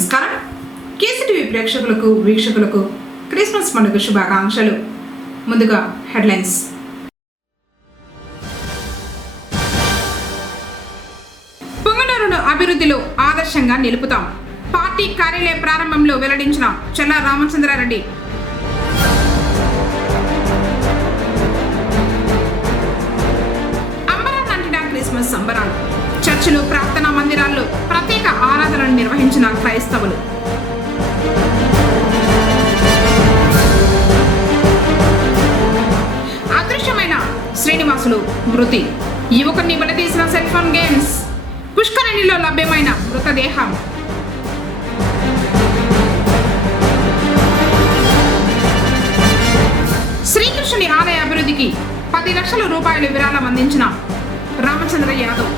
నమస్కారం. కేసీటీవీ ప్రేక్షకులకు వీక్షకులకు క్రిస్మస్ పండుగ శుభాకాంక్షలు. ముందుగా హెడ్లైన్స్. పొంగనూరును అభివృద్ధిలో ఆదర్శంగా నిలుపుతాం. పార్టీ కార్యాలయ ప్రారంభంలో వెల్లడించిన చెల్లా రామచంద్రారెడ్డి. అంబరాన్నంటిన క్రిస్మస్ సంబరాలు. చర్చిలు, ప్రార్థనా మందిరాల్లో ప్రత్యేక ఆరాధనలు నిర్వహించిన క్రైస్తవులు. అదృశ్యమైన శ్రీనివాసులు మృతి. యువకుడిని బలితీసిన సెల్ ఫోన్ గేమ్స్. పుష్కరిణిలో లభ్యమైన మృతదేహం. శ్రీకృష్ణుని ఆలయ అభివృద్ధికి 10 లక్షల రూపాయలు విరాళం అందించిన రామచంద్ర యాదవ్.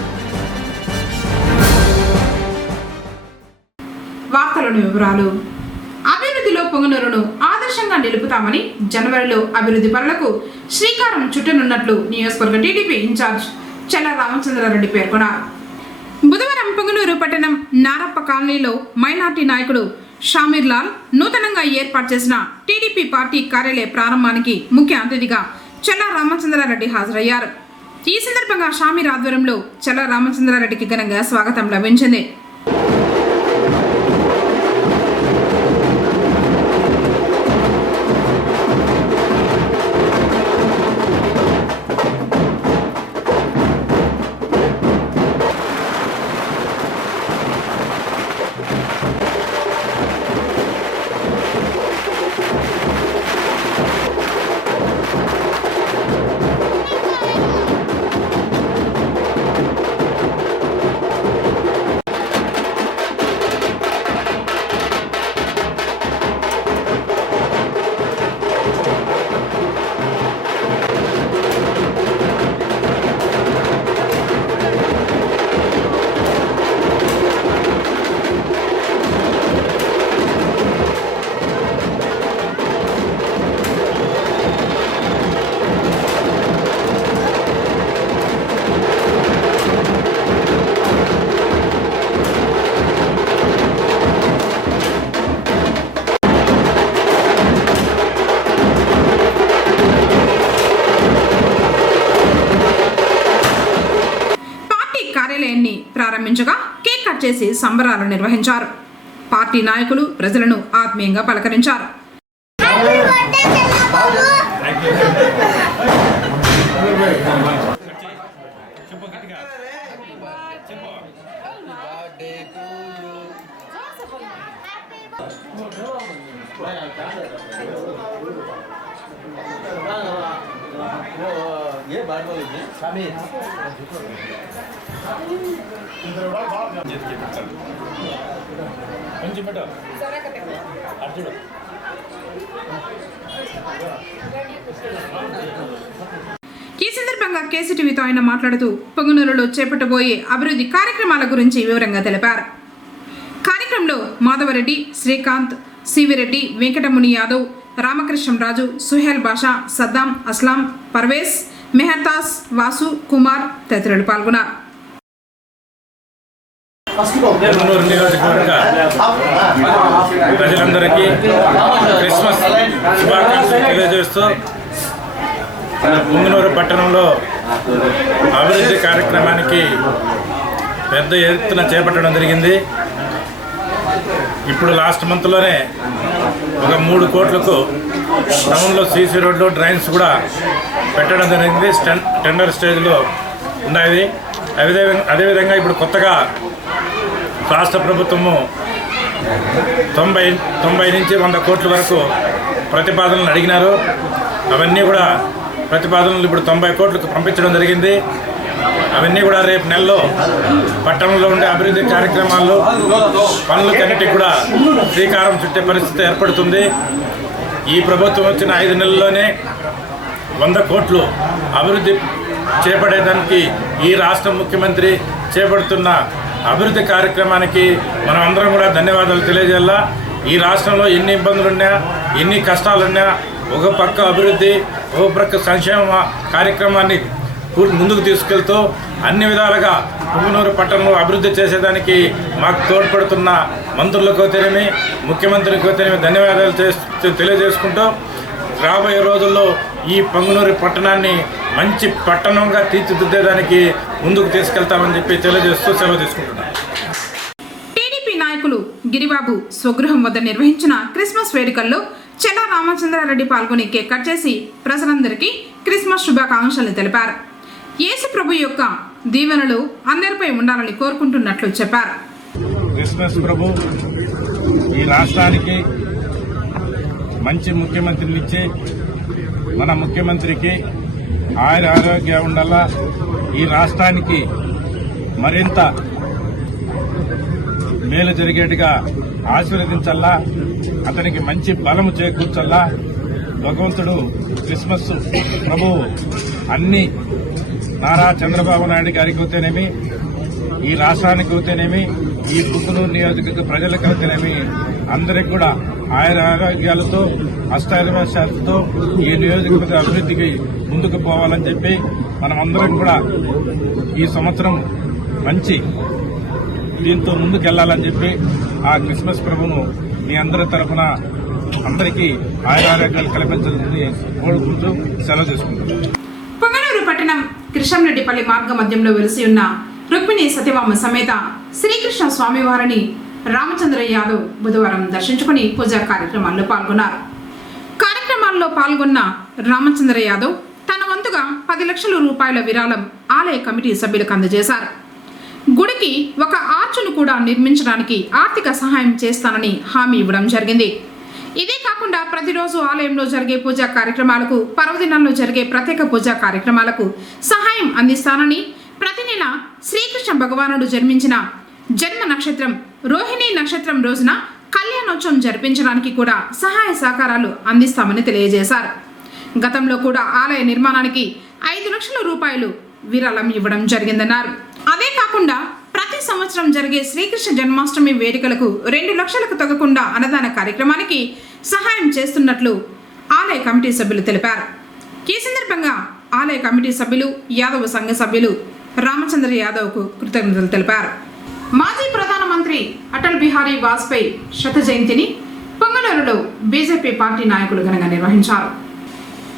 వార్తలోని వివరాలు. అభివృద్ధిలో పొంగనూరును ఆదర్శంగా నిలుపుతామని జనవరిలో అభివృద్ధి పనులకు శ్రీకారం చుట్టనున్నట్లు నియోజకవర్గ టీడీపీ ఇన్ఛార్జ్ చెల్లా రామచంద్రారెడ్డి పేర్కొన్నారు. బుధవారం పొంగనూరు పట్టణం నారప్ప కాలనీలో మైనార్టీ నాయకుడు షామీర్ లాల్ నూతనంగా ఏర్పాటు చేసిన టీడీపీ పార్టీ కార్యాలయ ప్రారంభానికి ముఖ్య అతిథిగా చెల్లా రామచంద్రారెడ్డి హాజరయ్యారు. ఈ సందర్భంగా షామీర్ ఆధ్వర్యంలో చెల్లా రామచంద్రారెడ్డికి ఘనంగా స్వాగతం లభించింది. కార్యాలయాన్ని ప్రారంభించగా కేక్ కట్ చేసి సంబరాలు నిర్వహించారు. పార్టీ నాయకులు ప్రజలను ఆత్మీయంగా పలకరించారు. ఈ సందర్భంగా కేసీటీవీతో ఆయన మాట్లాడుతూ పొంగనూరులో చేపట్టబోయే అభివృద్ధి కార్యక్రమాల గురించి వివరంగా తెలిపారు. కార్యక్రమంలో మాధవరెడ్డి, శ్రీకాంత్, సివిరెడ్డి, వెంకటముని యాదవ్, రామకృష్ణరాజు, సుహేల్ బాషా, సద్దాం, అస్లాం, పర్వేజ్, మెహతాస్, వాసు, కుమార్ తదితరులు పాల్గొన్నారు. పొంగనూరు నియోజకవర్గ ప్రజలందరికీ క్రిస్మస్ శుభాకాంక్షలు తెలియజేస్తూ పొంగనూరు పట్టణంలో అభివృద్ధి కార్యక్రమానికి పెద్ద ఎత్తున చేపట్టడం జరిగింది. ఇప్పుడు లాస్ట్ మంత్లోనే ఒక 3 కోట్లకు టౌన్లో సీసీ రోడ్లు, డ్రైన్స్ కూడా పెట్టడం జరిగింది. టెండర్ స్టేజ్లో ఉన్నాయి. అదేవిధంగా ఇప్పుడు కొత్తగా రాష్ట్ర ప్రభుత్వము 90 నుంచి 100 కోట్ల వరకు ప్రతిపాదనలు అడిగినారు. అవన్నీ కూడా ప్రతిపాదనలు ఇప్పుడు 90 కోట్లకు పంపించడం జరిగింది. అవన్నీ కూడా రేపు నెలలో పట్టణంలో ఉండే అభివృద్ధి కార్యక్రమాల్లో పనులకన్నిటికీ కూడా శ్రీకారం చుట్టే పరిస్థితి ఏర్పడుతుంది. ఈ ప్రభుత్వం వచ్చిన 5 నెలల్లోనే 100 కోట్లు అభివృద్ధి చేపట్టేదానికి ఈ రాష్ట్ర ముఖ్యమంత్రి చేపడుతున్న అభివృద్ధి కార్యక్రమానికి మనం అందరం కూడా ధన్యవాదాలు తెలియజేయాలా. ఈ రాష్ట్రంలో ఎన్ని ఇబ్బందులున్నా, ఎన్ని కష్టాలున్నా, ఒక పక్క అభివృద్ధి, ఒక పక్క సంక్షేమ కార్యక్రమాన్ని ముందుకు తీసుకెళ్తూ అన్ని విధాలుగా పుంగనూరు పట్టణంలో అభివృద్ధి చేసేదానికి మాకు తోడ్పడుతున్న మంత్రులకైతేనేమి, ముఖ్యమంత్రికైతేనేమి ధన్యవాదాలు తెలియజేసుకుంటూ రాబోయే రోజుల్లో ఈ పొంగనూరు పట్టణాన్ని మంచి పట్టణంగా తీర్చిదిద్దేదానికి ముందుకు తీసుకెళ్తామని చెప్పి తెలియజేస్తూ సెలవు తీసుకుంటున్నాను. టీడీపీ నాయకులు గిరిబాబు స్వగృహం వద్ద నిర్వహించిన క్రిస్మస్ వేడుకల్లో చెల్లా రామచంద్రారెడ్డి పాల్గొని కేక్ కట్ చేసి ప్రజలందరికీ క్రిస్మస్ శుభాకాంక్షలు తెలిపారు. యేసు ప్రభు యొక్క దీవెనలు అందరిపై ఉండాలని కోరుకుంటున్నట్లు చెప్పారు. క్రిస్మస్ ప్రభు ఈ రాష్ట్రానికి మంచి ముఖ్యమంత్రిని ఇచ్చి మన ముఖ్యమంత్రికి ఆరోగ్యం ఉండాలా, ఈ రాష్ట్రానికి మరింత మేలు జరిగేట్టుగా ఆశీర్వదించల్లా, అతనికి మంచి బలము చేకూర్చల్లా. భగవంతుడు క్రిస్మస్ ప్రభువు అన్ని నారా చంద్రబాబు నాయుడు గారికి అయితేనేమి, ఈ రాష్ట్రానికి అయితేనేమి, ఈ పుంగనూరు నియోజకవర్గ ప్రజలకు అయితేనేమి అందరికి కూడా ఆరోగ్యాలతో అష్టాదశాలతో ఈ నియోజకవర్గ అభివృద్ధికి ముందుకు పోవాలని చెప్పి మనమందరం కూడా ఈ సంవత్సరం మంచి దీంతో ముందుకెళ్లాలని చెప్పి ఆ క్రిస్మస్ ప్రభును మీ అందరి తరఫున అందరికీ ఆరోగ్యాలు కల్పించాలని కోరుకుంటూ సెలవు తీసుకుంటున్నాం. పొంగనూరు పట్టణం కృష్ణంరెడ్డిపల్లి మార్గ మధ్యంలో వెలిసి ఉన్న రుక్మిణి సత్యభామ సమేత శ్రీకృష్ణ స్వామివారిని రామచంద్ర యాదవ్ బుధవారం దర్శించుకుని పూజా కార్యక్రమాల్లో పాల్గొన్నారు. కార్యక్రమాల్లో పాల్గొన్న రామచంద్ర యాదవ్ తన వంతుగా 10 లక్షల రూపాయల విరాళం ఆలయ కమిటీ సభ్యులకు అందజేశారు. గుడికి ఒక ఆర్చును కూడా నిర్మించడానికి ఆర్థిక సహాయం చేస్తానని హామీ ఇవ్వడం జరిగింది. ఇదే కాకుండా ప్రతిరోజు ఆలయంలో జరిగే పూజా కార్యక్రమాలకు, పర్వదినాల్లో జరిగే ప్రత్యేక పూజా కార్యక్రమాలకు సహాయం అందిస్తానని, ప్రతి నెల శ్రీకృష్ణ భగవానుడు జన్మించిన జన్మ నక్షత్రం రోహిణి నక్షత్రం రోజున కళ్యాణోత్సవం జరిపించడానికి కూడా సహాయ సహకారాలు అందిస్తామని తెలియజేశారు. గతంలో కూడా ఆలయ నిర్మాణానికి 5 లక్షల రూపాయలు విరాళం ఇవ్వడం జరిగిందన్నారు. అదే కాకుండా ప్రతి సంవత్సరం జరిగే శ్రీకృష్ణ జన్మాష్టమి వేడుకలకు 2 లక్షలకు తగ్గకుండా అన్నదాన కార్యక్రమానికి సహాయం చేస్తున్నట్లు ఆలయ కమిటీ సభ్యులు తెలిపారు. ఈ సందర్భంగా ఆలయ కమిటీ సభ్యులు, యాదవ సంఘ సభ్యులు రామచంద్ర యాదవ్కు కృతజ్ఞతలు తెలిపారు. మాజీ ప్రధానమంత్రి అటల్ బిహారీ వాజ్పేయి శత జయంతిని పొంగనూరులో బీజేపీ పార్టీ నాయకులు ఘనంగా నిర్వహించారు.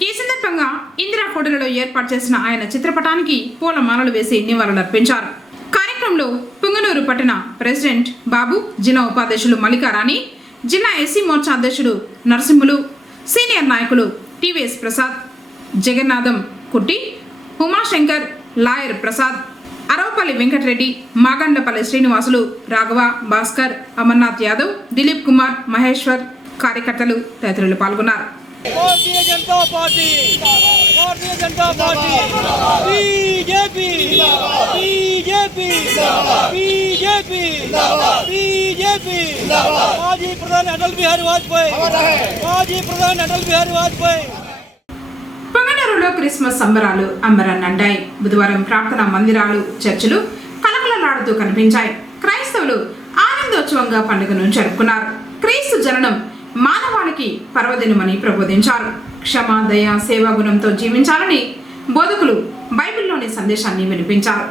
ఈ సందర్భంగా ఇందిరా కూడలిలో ఏర్పాటు చేసిన ఆయన చిత్రపటానికి పూలమాలలు వేసి నివాళులర్పించారు. కార్యక్రమంలో పొంగనూరు పట్టణ ప్రెసిడెంట్ బాబు, జిల్లా ఉపాధ్యక్షులు మల్లికారాణి, జిల్లా ఎస్సీ మోర్చా అధ్యక్షుడు నరసింహులు, సీనియర్ నాయకులు టీవీఎస్ ప్రసాద్, జగన్నాథం కుట్టి, ఉమాశంకర్, లాయర్ ప్రసాద్, అరవపల్లి వెంకటరెడ్డి, మాగండ్లపల్లి శ్రీనివాసులు, రాఘవ, భాస్కర్, అమర్నాథ్ యాదవ్, దిలీప్ కుమార్, మహేశ్వర్, కార్యకర్తలు తదితరులు పాల్గొన్నారు. Bharatiya Janata party BJP BJP BJP BJP माजी प्रधान अटल बिहारी वाजपेयी పొంగనూరులో క్రిస్మస్ సంబరాలు అంబరాన్నంటాయి. బుధవారం ప్రార్థనా మందిరాలు, చర్చిలు కలకలలాడుతూ కనిపించాయి. క్రైస్తవులు ఆనందోత్సవంగా పండుగను జరుపుకున్నారు. క్రీస్తు జననం మానవాళికి పర్వదినమని ప్రబోధించారు. క్షమ, దయ, సేవాగుణంతో జీవించాలని బోధకులు బైబిల్లోని సందేశాన్ని వినిపించారు.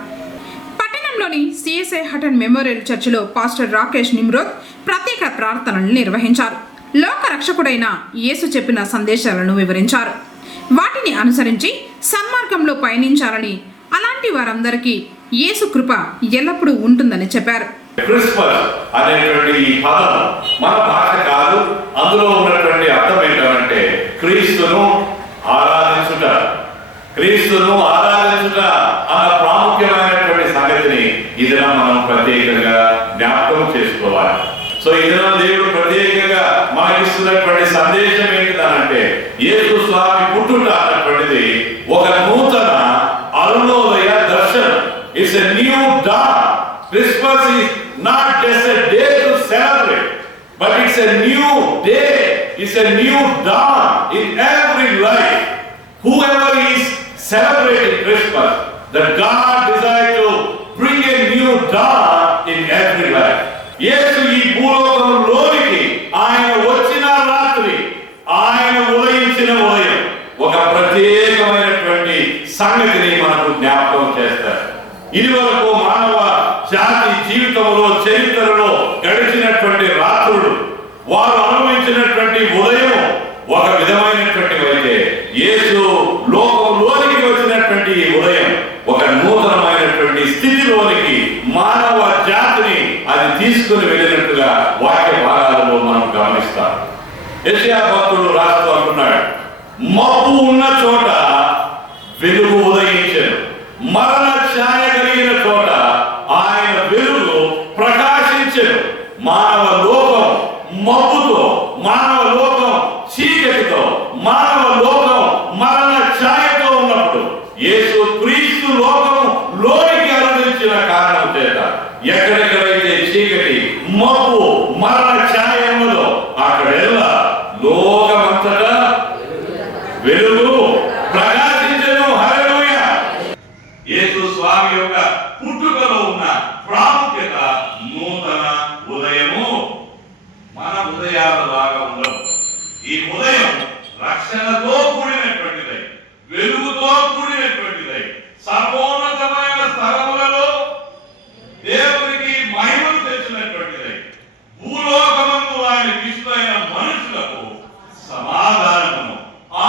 పట్టణంలోని సిఎస్ఐ హటన్ మెమోరియల్ చర్చిలో పాస్టర్ రాకేష్ నిమ్రోద్ ప్రత్యేక ప్రార్థనలు నిర్వహించారు. లోక రక్షకుడైన యేసు చెప్పిన సందేశాలను వివరించారు. వాటిని అనుసరించి సన్మార్గంలో పయనించాలని, అలాంటి వారందరికీ యేసు కృప ఎల్లప్పుడూ ఉంటుందని చెప్పారు. క్రిస్మస్ అనేటువంటి ఈ పదం మన భాష కాదు. అందులో ఉన్నటువంటి అర్థం ఏంటంటే క్రీస్తును ఆరాధించుట, క్రీస్తును ఆరాధించుట అన్న ప్రాముఖ్యమైనటువంటి సంగతిని ఈ దినం మనం ప్రత్యేకంగా జ్ఞాపకం చేసుకోవాలి. సో ఈ దినం దేవుడు ప్రత్యేకంగా మనకిస్తున్నటువంటి సందేశం ఏంటిదనంటే యేసు స్వామి పుట్టుట అన్నటువంటిది ఒక నూతన అరుణోదయ దర్శనం. It's a new dawn. Christmas is not just a day to celebrate, but it's a new day. It's a new dawn in every life. Whoever is celebrating Christmas, that God desires to bring a new dawn in every life. Yesu ee భూలోకంలోనికి ఆయన వచ్చిన రాత్రి, ఆయన ఉదయించిన ఉదయం ఒక ప్రత్యేకమైనటువంటి సంగతి కోరికని మనకు జ్ఞాపకం చేస్తారు. ఇది వరకు మానవ జాతి జీవితంలో చరిత్రలో గడిచినటువంటి రాత్రులు, వారు అనుభవించినటువంటి ఉదయం ఒక విధమైనటువంటివి అయితే, యేసు లోకంలోనికి వచ్చినటువంటి ఈ ఉదయం ఒక నూతనమైనటువంటి స్థితిలోనికి మానవ జాతిని అది తీసుకుని వెళ్ళినట్టుగా వాక్య భాగాలలో మనం గమనిస్తాం. యెషయా భక్తుడు రాస్తూ అంటున్నాడు, మబ్బు ఉన్న చోట వెలుగు ఉదయించెను, మరణ ఛాయ కలిగిన చోట ఆయన వెలుగు ప్రకాశించెను. మానవ లోకం మబ్బుతో, మానవ లోకం చీకటితో, మానవ లోకం మరణ ఛాయతో ఉన్నప్పుడు యేసు క్రీస్తు లోకం లోనికి అనుమతించిన కారణం చేత ఎక్కడెక్కడైతే చీకటి, మబ్బు, మరణ ఛాయ ఉన్నదో అక్కడెల్లా లోకమంతటా వెలుగు ప్రకాశించెను. హల్లెలూయా. యేసు స్వామి యొక్క పుట్టుకలో ఉన్న ప్రాముఖ్యత నూతన ఉదయము. మన ఉదయాల లాగా ఉండవు. ఈ ఉదయం రక్షణతో కూడినటువంటిదై, వెలుగుతో కూడినటువంటిదై, సర్వోన్నతమైన స్థలములలో దేవునికి మహిమను తెచ్చినటువంటిదై, భూలోకమందు ఆయన ఇష్టమైన మనుషులకు సమాధానమును,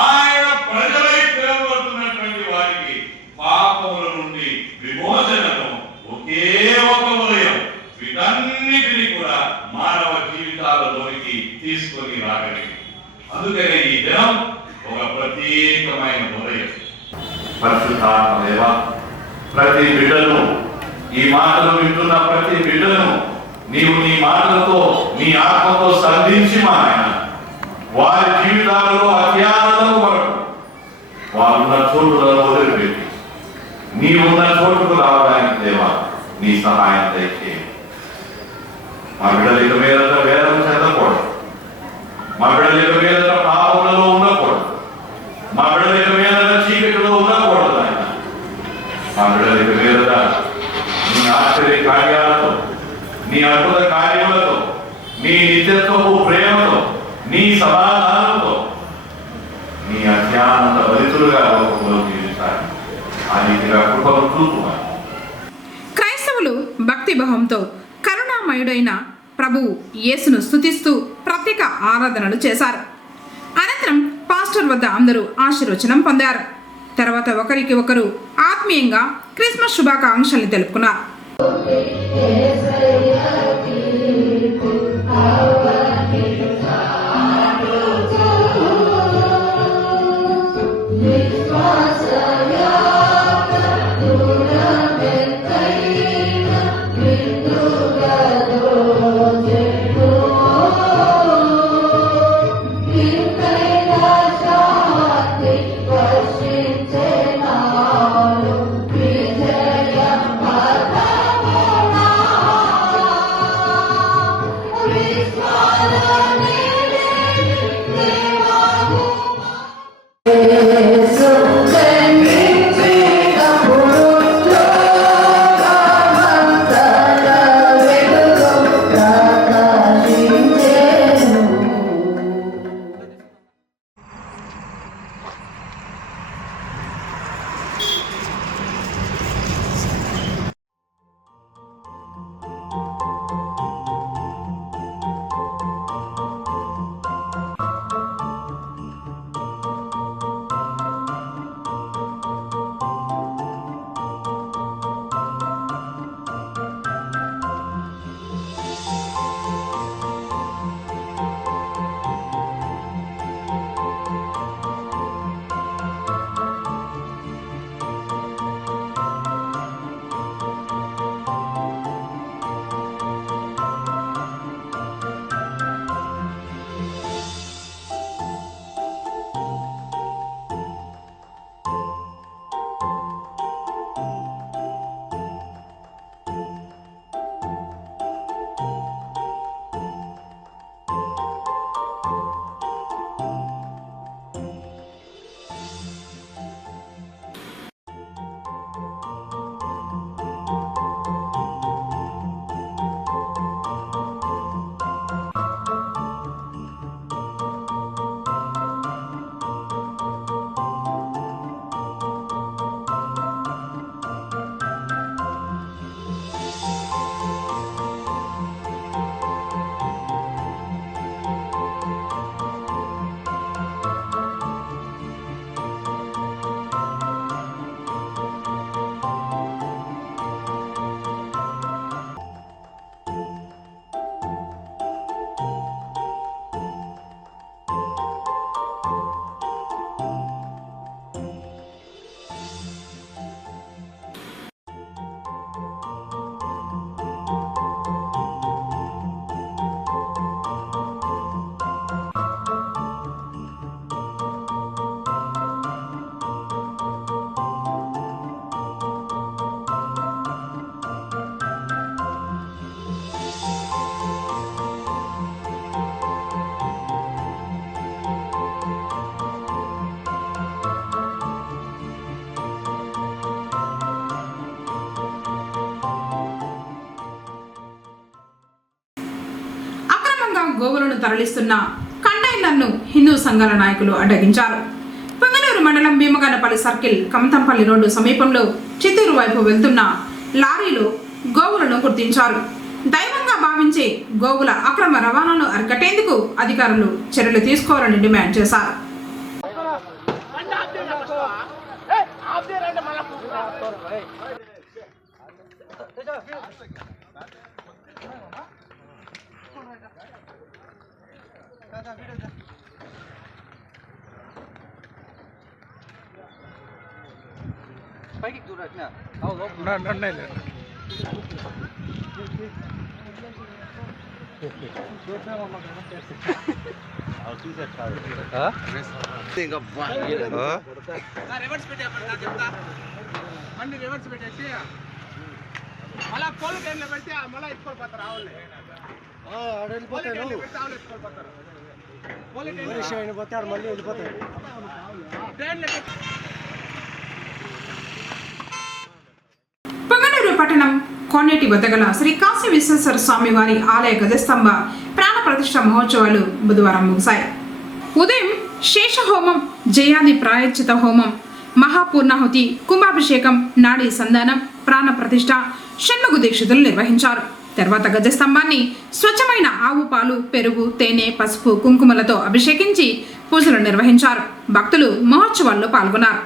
ఆయన ప్రజలై పిలువబడుతున్నటువంటి వారికి పాపముల నుండి విమోచనను ఒకే ఒక ఉదయం వీటన్నిటిని కూడా మానవ జీవితాలలోనికి తీసుకొని రాగలిగింది. అందుకనే ఈ దినం ఒక ప్రత్యేకమైన ఉదయం. పరిశుద్ధాత్మ దేవా, ప్రతి బిడ్డను, ఈ మాటలు వింటున్న ప్రతి బిడ్డను నీవు నీ మాటలతో, నీ ఆత్మతో సంధించి మా ఆయన వారి జీవితాలలో అత్యానందము కొరకు వారున్న చోటులలో వదిలిపెట్టి నీవున్న చోటుకు రావడానికి దేవా నీ సహాయం దయచేయి. మా బిడ్డలు ఇక మీదట వేదం చెందకూడదు, మా బిడ్డలు ఇక మీదట పాపములలో ఉండకూడదు, మా బిడ్డలు ఇక మీదట చీకటిలో ఉండకూడదు ఆయన. మా బిడ్డలు ఇక మీదట నీ ఆశ్చర్య కార్యాలతో, నీ అద్భుత కార్యములతో, నీ నిత్యత్వపు ప్రేమతో, నీ సమాధానంతో, నీ అత్యానంద బలితులుగా లోకంలో జీవించాలి. ఆ రీతిగా కృపను చూపుమని క్రైస్తవులు భక్తిభావంతో కరుణామయుడైన ప్రభువు యేసును స్తుతిస్తూ ప్రత్యేక ఆరాధనలు చేశారు. అనంతరం పాస్టర్ వద్ద అందరూ ఆశీర్వచనం పొందారు. తర్వాత ఒకరికి ఒకరు ఆత్మీయంగా క్రిస్మస్ శుభాకాంక్షల్ని తెలుపుకున్నారు. గోవులను తరలిస్తున్న కంటైనర్ను హిందూ సంఘాల నాయకులు అడ్డగించారు. పొంగనూరు మండలం భీమగనపల్లి సర్కిల్ కమతంపల్లి రోడ్డు సమీపంలో చిత్తూరు వైపు వెళ్తున్న లారీలో గోవులను గుర్తించారు. దైవంగా భావించే గోవుల అక్రమ రవాణాను అరికట్టేందుకు అధికారులు చర్యలు తీసుకోవాలని డిమాండ్ చేశారు. పైకి చూడట్నా రివర్స్ పెట్టేపడతా చెప్తా మళ్ళీ రివర్స్ పెట్టేసి మళ్ళా పోలు టైంలో పెడితే మళ్ళీ ఎత్తుకోపోతారు ఆవుల్ని ఎత్తుకోపోతారు మళ్ళీ వెళ్ళిపోతారు పొంగనూరు పట్టణం కోనేటి వద్ద గల శ్రీ కాశీ విశ్వేశ్వర స్వామి వారి ఆలయ గజస్తంభ ప్రాణ ప్రతిష్ఠ మహోత్సవాలు బుధవారం ముగిశాయి. ఉదయం శేషహోమం, జయాది ప్రాయశ్చిత హోమం, మహాపూర్ణాహుతి, కుంభాభిషేకం, నాడీ సంధానం, ప్రాణ ప్రతిష్ఠ, షణ్ముఖ దీక్షితులు నిర్వహించారు. తర్వాత గజస్తంభాన్ని స్వచ్ఛమైన ఆవు పాలు, పెరుగు, తేనె, పసుపు, కుంకుమలతో అభిషేకించి పూజలు నిర్వహించారు. భక్తులు మహోత్సవాల్లో పాల్గొన్నారు.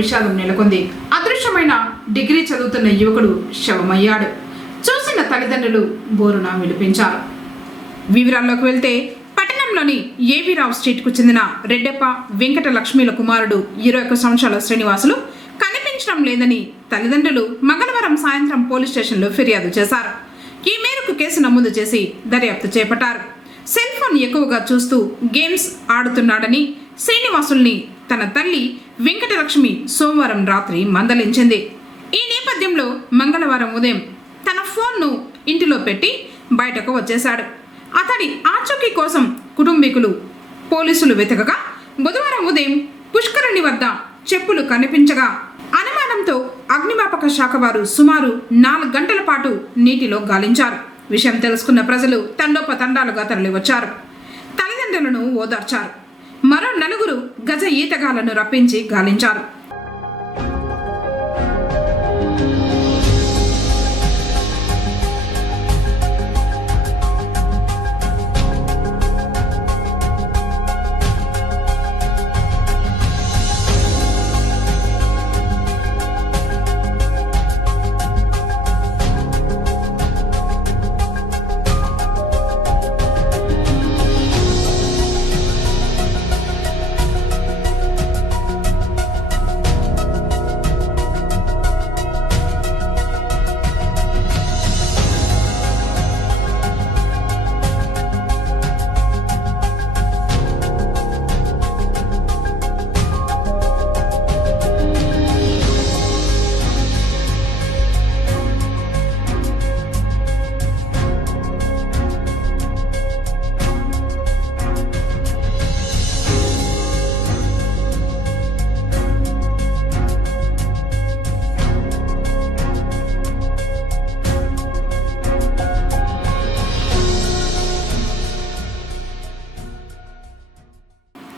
విషాదం నెలకొంది. అదృశ్యమైన డిగ్రీ చదువుతున్న యువకుడు శవమయ్యాడు. చూసిన తల్లిదండ్రులు బోరున విలిపించారు. వివరాల్లోకి వెళ్తే పట్టణంలోని ఏవీరావు స్ట్రీట్కు చెందిన రెడ్డప్ప వెంకట లక్ష్మీల కుమారుడు 21 సంవత్సరాల శ్రీనివాసులు కనిపించడం లేదని తల్లిదండ్రులు మంగళవారం సాయంత్రం పోలీస్ స్టేషన్లో ఫిర్యాదు చేశారు. ఈ మేరకు కేసు నమోదు చేసి దర్యాప్తు చేపట్టారు. సెల్ ఫోన్ ఎక్కువగా చూస్తూ గేమ్స్ ఆడుతున్నాడని శ్రీనివాసుల్ని తన తల్లి వెంకటలక్ష్మి సోమవారం రాత్రి మందలించింది. ఈ నేపథ్యంలో మంగళవారం ఉదయం తన ఫోన్ను ఇంటిలో పెట్టి బయటకు వచ్చేశాడు. అతడి ఆచూకీ కోసం కుటుంబీకులు పోలీసులు వెతకగా బుధవారం ఉదయం పుష్కరిణి వద్ద చెప్పులు కనిపించగా అనుమానంతో అగ్నిమాపక శాఖ వారు సుమారు 4 గంటల పాటు నీటిలో గాలించారు. విషయం తెలుసుకున్న ప్రజలు తండోపతండాలుగా తరలివచ్చారు. తల్లిదండ్రులను ఓదార్చారు. మరో 4 గజ ఈతగాళ్లను రప్పించి గాలించారు.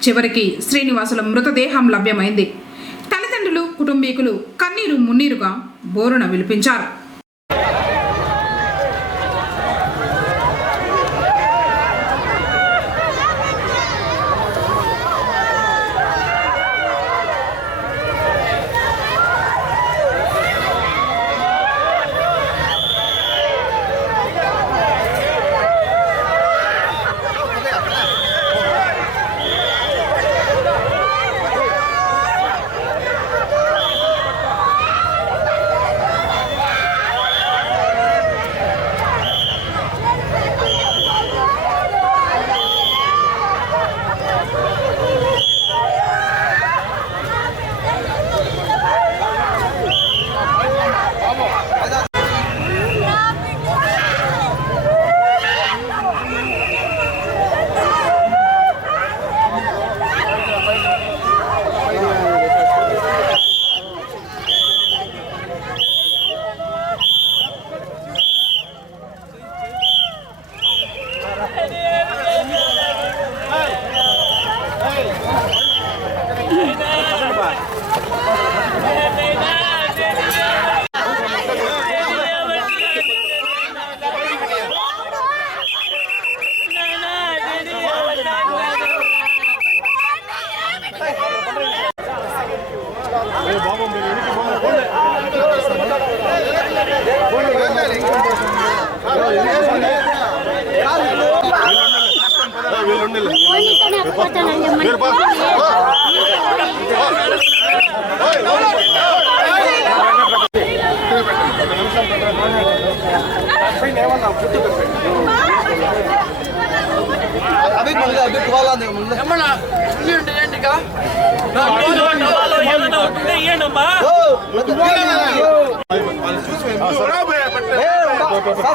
చివరికి శ్రీనివాసుల మృతదేహం లభ్యమైంది. తల్లిదండ్రులు కుటుంబీకులు కన్నీరు మున్నీరుగా బోరున విలిపించారు.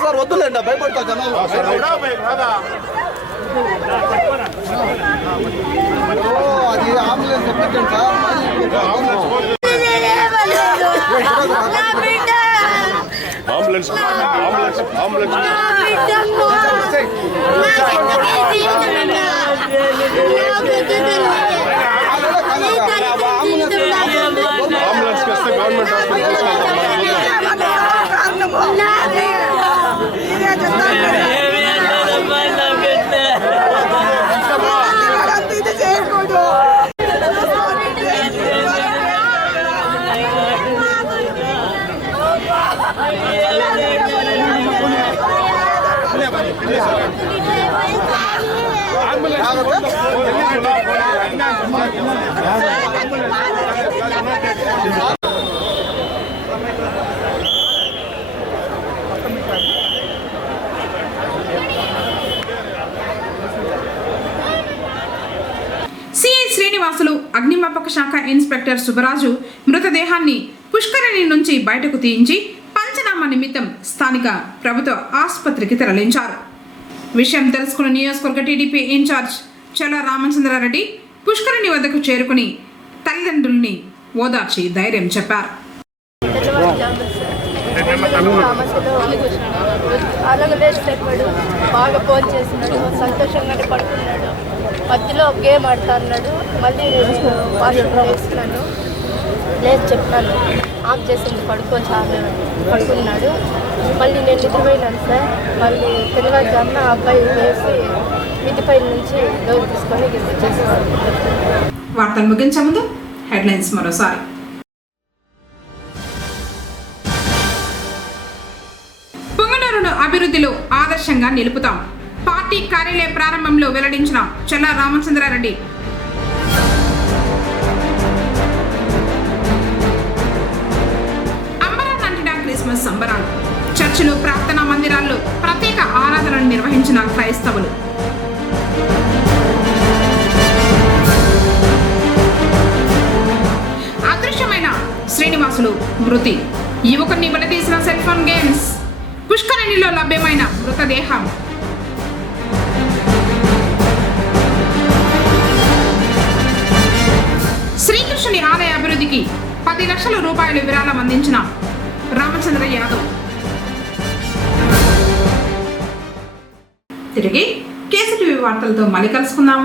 సార్ వద్దులేండి భయపడతా జనాలు అది అంబులెన్స్ ఎక్కడండి సార్ అంబులెన్స్ వస్తే గవర్నమెంట్ శ్రీనివాసులు అగ్నిమాపక శాఖ ఇన్స్పెక్టర్ సుబ్బరాజు మృతదేహాన్ని పుష్కరిణి నుంచి బయటకు తీయించి పంచనామా నిమిత్తం స్థానిక ప్రభుత్వ ఆసుపత్రికి తరలించారు. విషయం తెలుసుకున్న నియోజకవర్గ టీడీపీ ఇన్ఛార్జ్ చల్ల రామచంద్రారెడ్డి పుష్కరిణి వద్దకు చేరుకుని తల్లిదండ్రుల్ని ఓదార్చి ధైర్యం చెప్పారు. అలగలేసేవాడు, బాగా ఫోన్ చేసినాడు, సంతోషంగానే పడుకున్నాడు. మధ్యలో గేమ్ ఆడుతా అన్నాడు. మళ్ళీ వాష్రూమ్ వేసుకున్నాను, లేదు చెప్పినాను ఆఫ్ చేసింది పడుకో చాలు పడుకున్నాడు. మళ్ళీ నేను నిద్రపోయినాను సార్. మళ్ళీ తెల్లవారుజామున ఆ అబ్బాయి వేసి మిద్దిపై నుంచి డోర్ తీసుకొని వచ్చేసేవాడు. వార్తలు ముగించే ముందు హెడ్లైన్స్ మరోసారి. పొంగనూరును అభివృద్ధిలో ఆదర్శంగా నిలుపుతాం. పార్టీ కార్యాలయ ప్రారంభంలో వెల్లడించిన చల్ల రామచంద్రారెడ్డి. అంబరాన్నంటిన క్రిస్మస్ సంబరాలు. చర్చిలు, ప్రార్థనా మందిరాల్లో ప్రత్యేక ఆరాధనలు నిర్వహించిన క్రైస్తవులు. అదృశ్యమైన శ్రీనివాసులు మృతి. యువకుని బలతీసిన సెల్ ఫోన్ గేమ్స్. పుష్కరిణిలో లభ్యమైన మృతదేహం. శ్రీకృష్ణుని ఆలయ అభివృద్ధికి 10 లక్షల రూపాయలు విరాళం అందించిన రామచంద్ర యాదవ్. తిరిగి కేసీటీవీ వార్తలతో మళ్ళీ కలుసుకుందాం.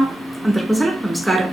అందరికీ నమస్కారం.